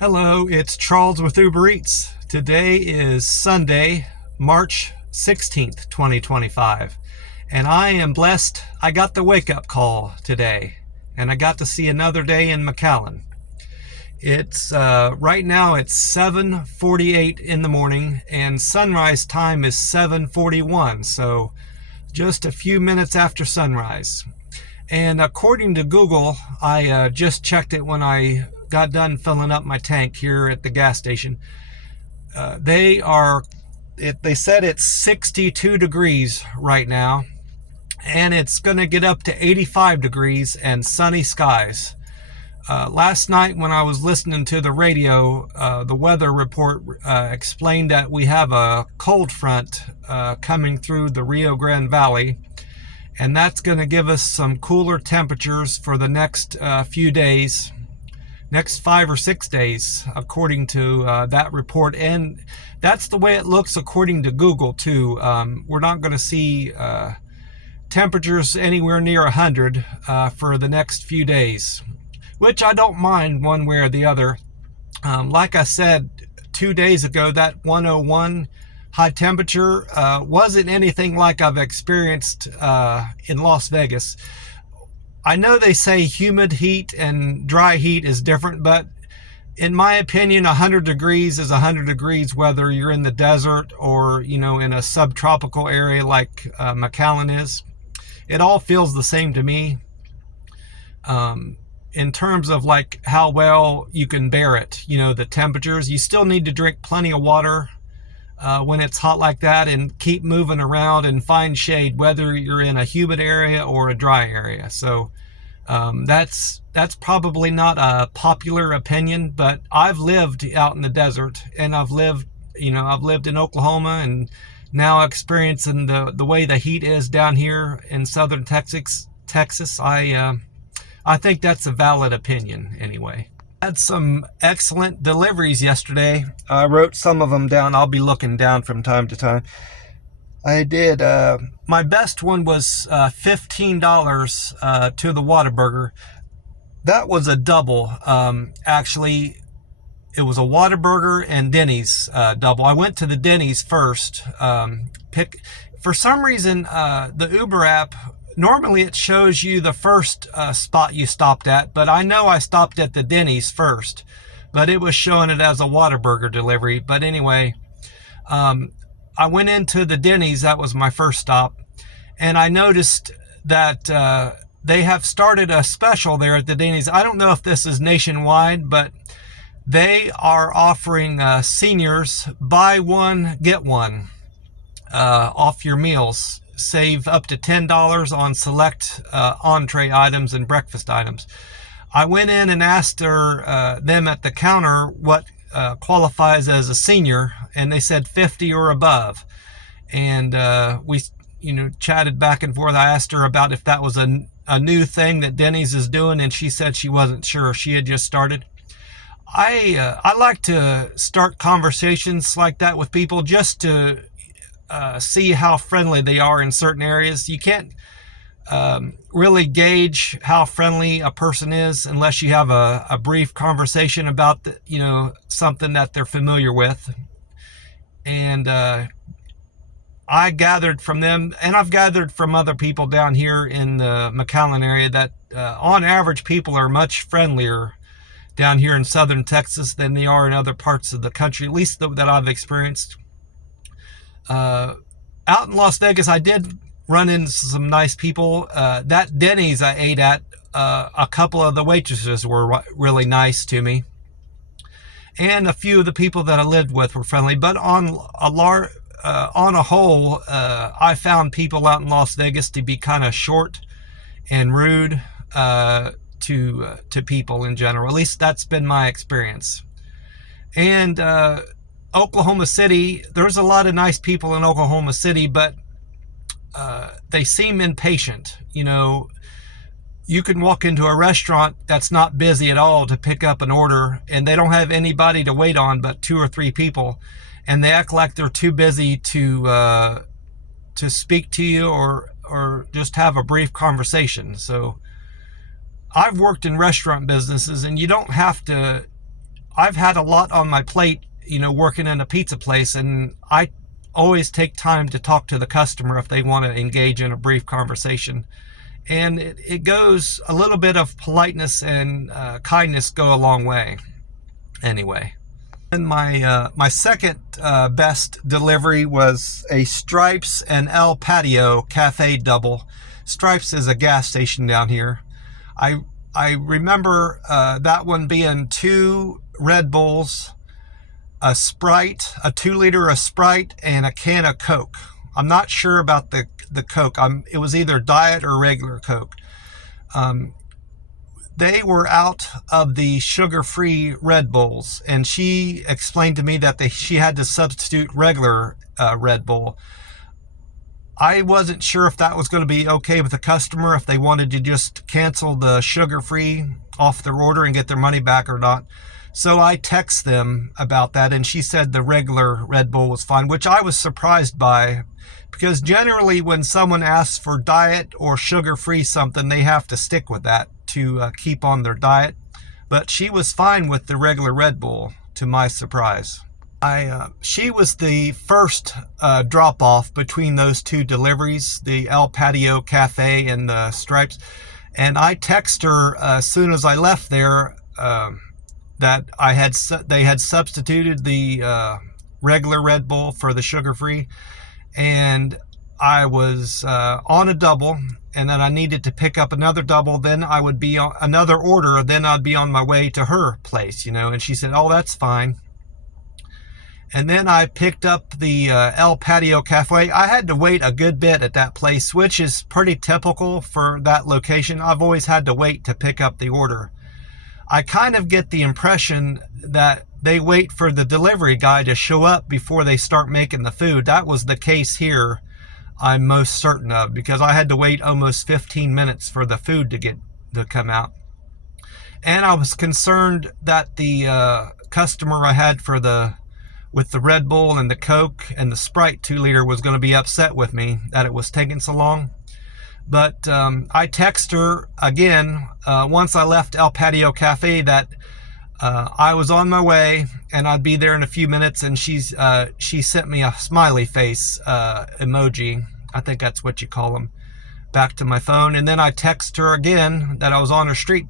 Hello, it's Charles with Uber Eats. Today is Sunday, March 16th, 2025, and I am blessed. I got the wake-up call today, and I got to see another day in McAllen. It's right now it's 7:48 in the morning, and sunrise time is 7:41, so just a few minutes after sunrise. And according to Google, I just checked it when I got done filling up my tank here at the gas station. They said it's 62 degrees right now, and it's going to get up to 85 degrees and sunny skies. Last night when I was listening to the radio, the weather report explained that we have a cold front coming through the Rio Grande Valley, and that's going to give us some cooler temperatures for the next few days. Next 5 or 6 days, according to that report. And that's the way it looks according to Google, too. We're not going to see temperatures anywhere near 100 for the next few days, which I don't mind one way or the other. Like I said 2 days ago, that 101 high temperature wasn't anything like I've experienced in Las Vegas. I know they say humid heat and dry heat is different, but in my opinion, 100 degrees is 100 degrees, whether you're in the desert or, in a subtropical area like McAllen is. It all feels the same to me. In terms of like how well you can bear it, the temperatures, you still need to drink plenty of water when it's hot like that, and keep moving around and find shade, whether you're in a humid area or a dry area. So that's probably not a popular opinion, but I've lived out in the desert, and I've lived in Oklahoma, and now experiencing the way the heat is down here in southern Texas. I think that's a valid opinion anyway. Had some excellent deliveries yesterday. I wrote some of them down. I'll be looking down from time to time. I did. My best one was $15 to the Whataburger. That was a double. Actually, it was a Whataburger and Denny's double. I went to the Denny's first. For some reason, the Uber app, normally it shows you the first spot you stopped at, but I know I stopped at the Denny's first, but it was showing it as a Whataburger delivery. But anyway, I went into the Denny's. That was my first stop, and I noticed that they have started a special there at the Denny's. I don't know if this is nationwide, but they are offering seniors buy one, get one off your meals. Save up to $10 on select entree items and breakfast items. I went in and asked them at the counter what qualifies as a senior, and they said 50 or above. And we chatted back and forth. I asked her about if that was a new thing that Denny's is doing, and she said she wasn't sure. She had just started. I like to start conversations like that with people, just to see how friendly they are in certain areas. You can't really gauge how friendly a person is unless you have a brief conversation about something that they're familiar with. And I gathered from them, and I've gathered from other people down here in the McAllen area, that on average people are much friendlier down here in southern Texas than they are in other parts of the country, at least that I've experienced. Out in Las Vegas, I did run into some nice people. That Denny's I ate at, a couple of the waitresses were really nice to me, and a few of the people that I lived with were friendly. But on a whole, I found people out in Las Vegas to be kind of short and rude to people in general. At least that's been my experience. And Oklahoma City, there's a lot of nice people in Oklahoma City, but they seem impatient. You can walk into a restaurant that's not busy at all to pick up an order, and they don't have anybody to wait on but 2 or 3 people, and they act like they're too busy to speak to you or just have a brief conversation. So I've worked in restaurant businesses, and you don't have to I've had a lot on my plate, working in a pizza place, and I always take time to talk to the customer if they want to engage in a brief conversation. And it goes, a little bit of politeness and kindness go a long way. Anyway. And my second best delivery was a Stripes and El Patio Cafe double. Stripes is a gas station down here. I remember that one being 2 Red Bulls, a Sprite, a 2-liter of Sprite, and a can of Coke. I'm not sure about the Coke. It was either diet or regular Coke. They were out of the sugar-free Red Bulls, and she explained to me that she had to substitute regular Red Bull. I wasn't sure if that was going to be okay with the customer, if they wanted to just cancel the sugar-free off their order and get their money back or not. So I texted them about that, and she said the regular Red Bull was fine, which I was surprised by, because generally when someone asks for diet or sugar-free something, they have to stick with that to keep on their diet. But she was fine with the regular Red Bull, to my surprise. She was the first drop-off between those 2 deliveries, the El Patio Cafe and the Stripes. And I texted her as soon as I left there that they had substituted the regular Red Bull for the sugar-free. And I was on a double, and then I needed to pick up another double. Then I would be on another order. Then I'd be on my way to her place, and she said, "Oh, that's fine." And then I picked up the El Patio Cafe. I had to wait a good bit at that place, which is pretty typical for that location. I've always had to wait to pick up the order. I kind of get the impression that they wait for the delivery guy to show up before they start making the food. That was the case here, I'm most certain of, because I had to wait almost 15 minutes for the food to come out. And I was concerned that the customer I had with the Red Bull and the Coke and the Sprite 2-liter was going to be upset with me that it was taking so long. But I texted her again once I left El Patio Cafe that I was on my way and I'd be there in a few minutes, and she sent me a smiley face emoji. I think that's what you call them, back to my phone. And then I texted her again that I was on her street.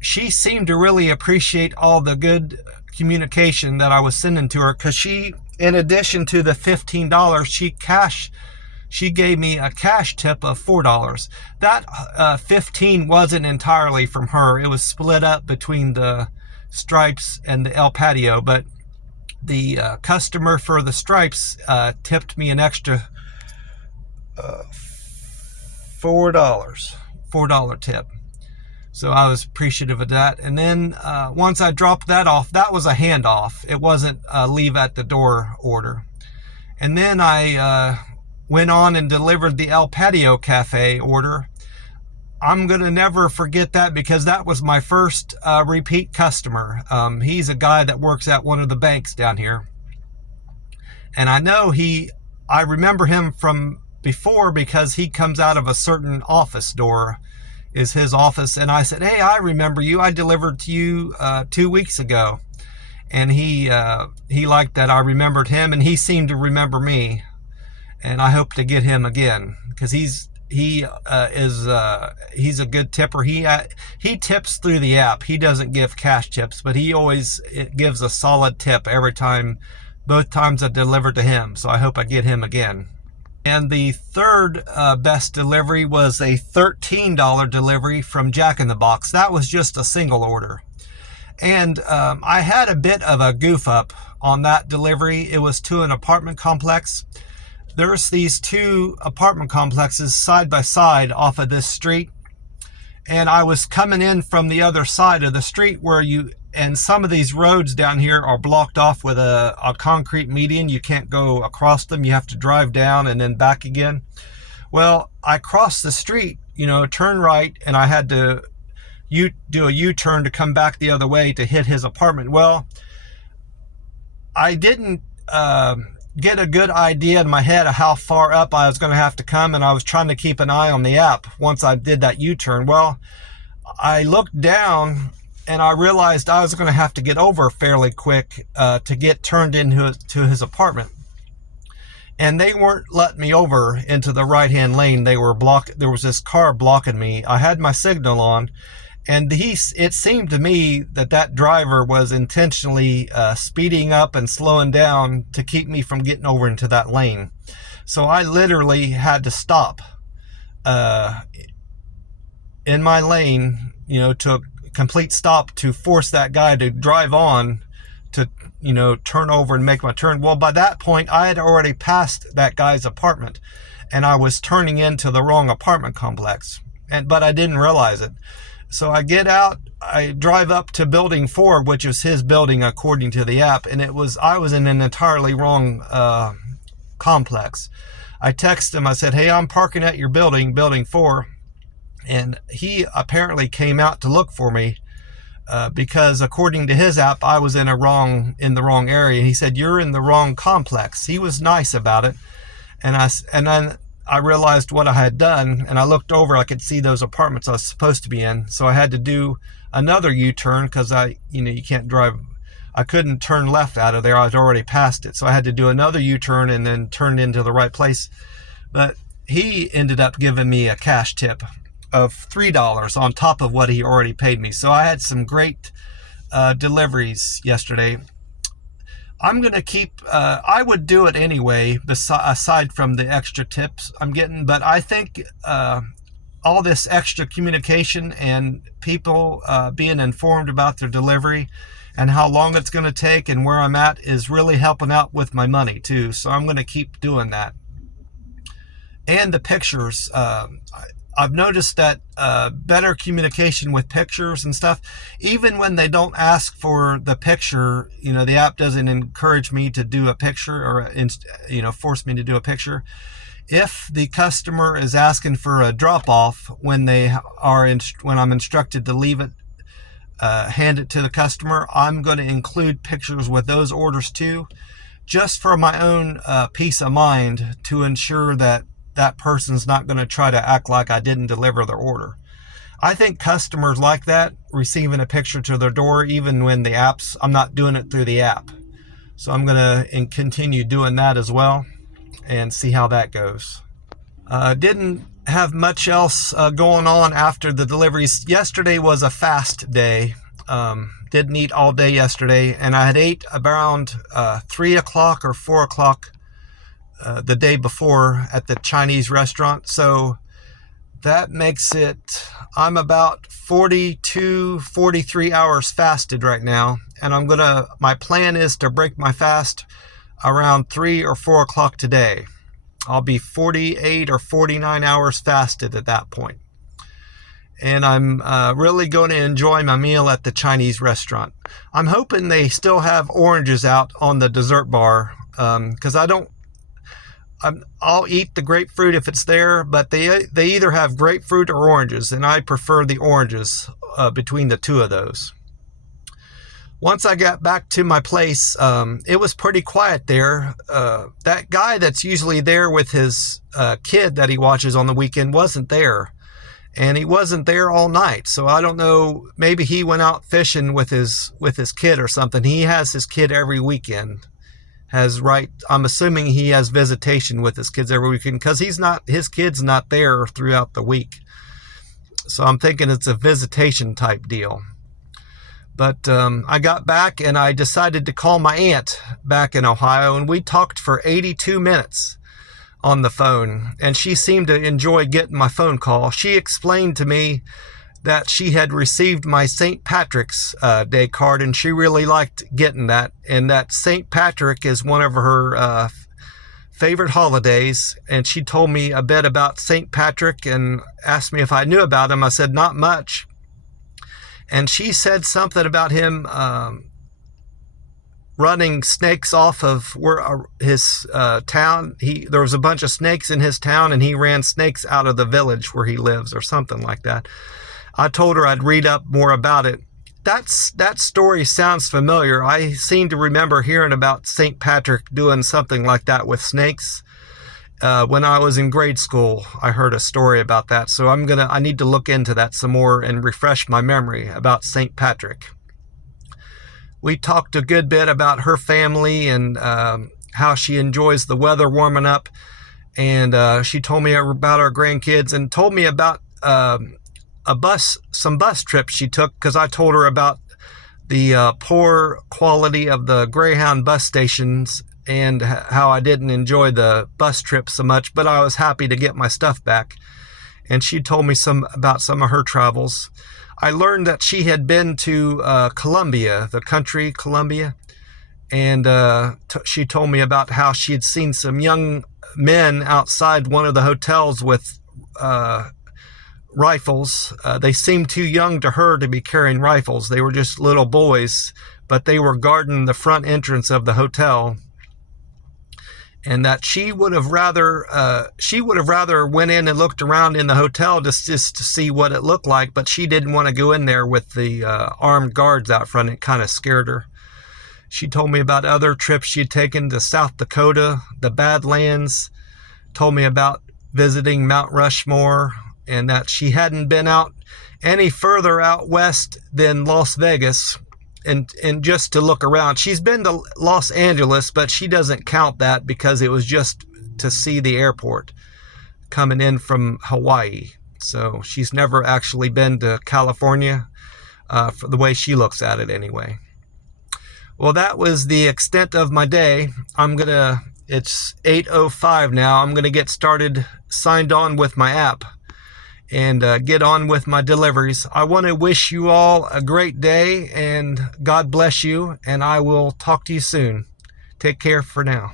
She seemed to really appreciate all the good communication that I was sending to her, because she, in addition to the $15, she gave me a cash tip of $4. That $15 wasn't entirely from her. It was split up between the Stripes and the El Patio, but the customer for the Stripes tipped me an extra $4 tip. So I was appreciative of that. And then once I dropped that off, that was a handoff. It wasn't a leave at the door order. And then I went on and delivered the El Patio Cafe order. I'm going to never forget that, because that was my first repeat customer. He's a guy that works at one of the banks down here. And I remember him from before, because he comes out of a certain office door, is his office. And I said, "Hey, I remember you. I delivered to you 2 weeks ago." And he liked that I remembered him, and he seemed to remember me. And I hope to get him again, because he's a good tipper. He tips through the app. He doesn't give cash tips, but he always gives a solid tip every time, both times I deliver to him. So I hope I get him again. And the third best delivery was a $13 delivery from Jack in the Box. That was just a single order. And I had a bit of a goof up on that delivery. It was to an apartment complex. There's these 2 apartment complexes side by side off of this street. And I was coming in from the other side of the street and some of these roads down here are blocked off with a concrete median. You can't go across them. You have to drive down and then back again. Well, I crossed the street, turn right, and I had to do a U-turn to come back the other way to hit his apartment. Well, I didn't get a good idea in my head of how far up I was going to have to come, and I was trying to keep an eye on the app once I did that U-turn. Well, I looked down, and I realized I was going to have to get over fairly quick to get turned into his apartment. And they weren't letting me over into the right-hand lane. They were there was this car blocking me. I had my signal on, and it seemed to me that driver was intentionally speeding up and slowing down to keep me from getting over into that lane. So I literally had to stop in my lane, to a complete stop to force that guy to drive on to, turn over and make my turn. Well, by that point, I had already passed that guy's apartment, and I was turning into the wrong apartment complex, but I didn't realize it. So I get out, I drive up to building 4, which is his building according to the app, and I was in an entirely wrong complex. I text him, I said, "Hey, I'm parking at your building 4. And he apparently came out to look for me because according to his app, I was in the wrong area. He said, "You're in the wrong complex." He was nice about it. And then I realized what I had done, and I looked over, I could see those apartments I was supposed to be in. So I had to do another U-turn because you can't drive. I couldn't turn left out of there. I had already passed it. So I had to do another U-turn and then turn into the right place. But he ended up giving me a cash tip of $3 on top of what he already paid me. So I had some great deliveries yesterday. I'm going to keep, I would do it anyway, aside from the extra tips I'm getting, but I think all this extra communication and people being informed about their delivery and how long it's going to take and where I'm at is really helping out with my money too. So I'm going to keep doing that. And the pictures, I've noticed that better communication with pictures and stuff, even when they don't ask for the picture, the app doesn't encourage me to do a picture or, force me to do a picture. If the customer is asking for a drop off when I'm instructed to leave it, hand it to the customer, I'm going to include pictures with those orders too, just for my own peace of mind to ensure that person's not going to try to act like I didn't deliver their order. I think customers like that, receiving a picture to their door, even when I'm not doing it through the app. So I'm going to continue doing that as well and see how that goes. Didn't have much else going on after the deliveries. Yesterday was a fast day. Didn't eat all day yesterday, and I had ate around 3 o'clock or 4 o'clock the day before at the Chinese restaurant. So that makes it, I'm about 43 hours fasted right now. And my plan is to break my fast around 3 or 4 o'clock today. I'll be 48 or 49 hours fasted at that point. And I'm really going to enjoy my meal at the Chinese restaurant. I'm hoping they still have oranges out on the dessert bar, because I'll eat the grapefruit if it's there, but they either have grapefruit or oranges, and I prefer the oranges between the two of those. Once I got back to my place, it was pretty quiet there. That guy that's usually there with his kid that he watches on the weekend wasn't there, and he wasn't there all night. So I don't know, maybe he went out fishing with his kid or something. He has his kid every weekend. I'm assuming he has visitation with his kids every weekend because his kid's not there throughout the week. So I'm thinking it's a visitation type deal. But I got back and I decided to call my aunt back in Ohio, and we talked for 82 minutes on the phone, and she seemed to enjoy getting my phone call. She explained to me that she had received my St. Patrick's Day card, and she really liked getting that, and that St. Patrick is one of her favorite holidays. And she told me a bit about St. Patrick and asked me if I knew about him. I said not much, and she said something about him running snakes off of his town. There was a bunch of snakes in his town, and he ran snakes out of the village where he lives, or something like that. I told her I'd read up more about it. That story sounds familiar. I seem to remember hearing about St. Patrick doing something like that with snakes. When I was in grade school, I heard a story about that. So I need to look into that some more and refresh my memory about St. Patrick. We talked a good bit about her family and how she enjoys the weather warming up. And she told me about our grandkids and told me about some bus trips she took, because I told her about the poor quality of the Greyhound bus stations and how I didn't enjoy the bus trip so much, but I was happy to get my stuff back. And she told me about some of her travels. I learned that she had been to Colombia, the country Colombia, and she told me about how she had seen some young men outside one of the hotels with rifles. They seemed too young to her to be carrying rifles. They were just little boys, but they were guarding the front entrance of the hotel. And that she would have rather went in and looked around in the hotel just to see what it looked like, but she didn't want to go in there with the armed guards out front. It kind of scared her. She told me about other trips she'd taken to South Dakota, the Badlands, told me about visiting Mount Rushmore, and that she hadn't been out any further out west than Las Vegas and just to look around. She's been to Los Angeles, but she doesn't count that because it was just to see the airport coming in from Hawaii. So she's never actually been to California, for the way she looks at it anyway. Well, that was the extent of my day. It's 8:05 now. I'm gonna get started, signed on with my app, and get on with my deliveries. I want to wish you all a great day, and God bless you, and I will talk to you soon. Take care for now.